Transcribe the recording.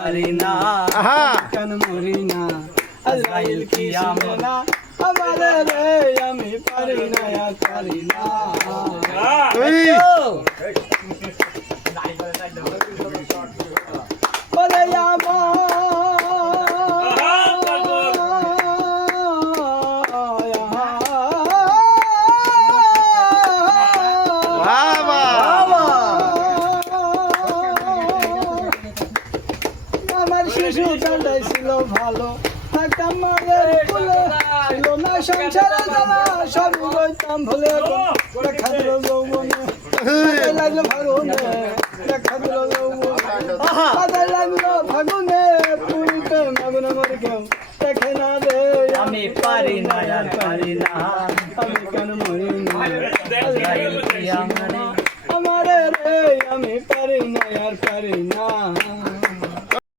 পারি না কেন মরি না আজরাইল কি আমে না আমারে রে আমি পারি না আর পারি না ওরে আমার শিশু কান্ডাই ছিল ভালো থাকতাম মায়ের কোলে ছিল না সংসারে জানা সব বইতাম ভুলে দেখা দিল যৌবনে লাগলো ভালো দেখা দিল যৌবনে লাগলো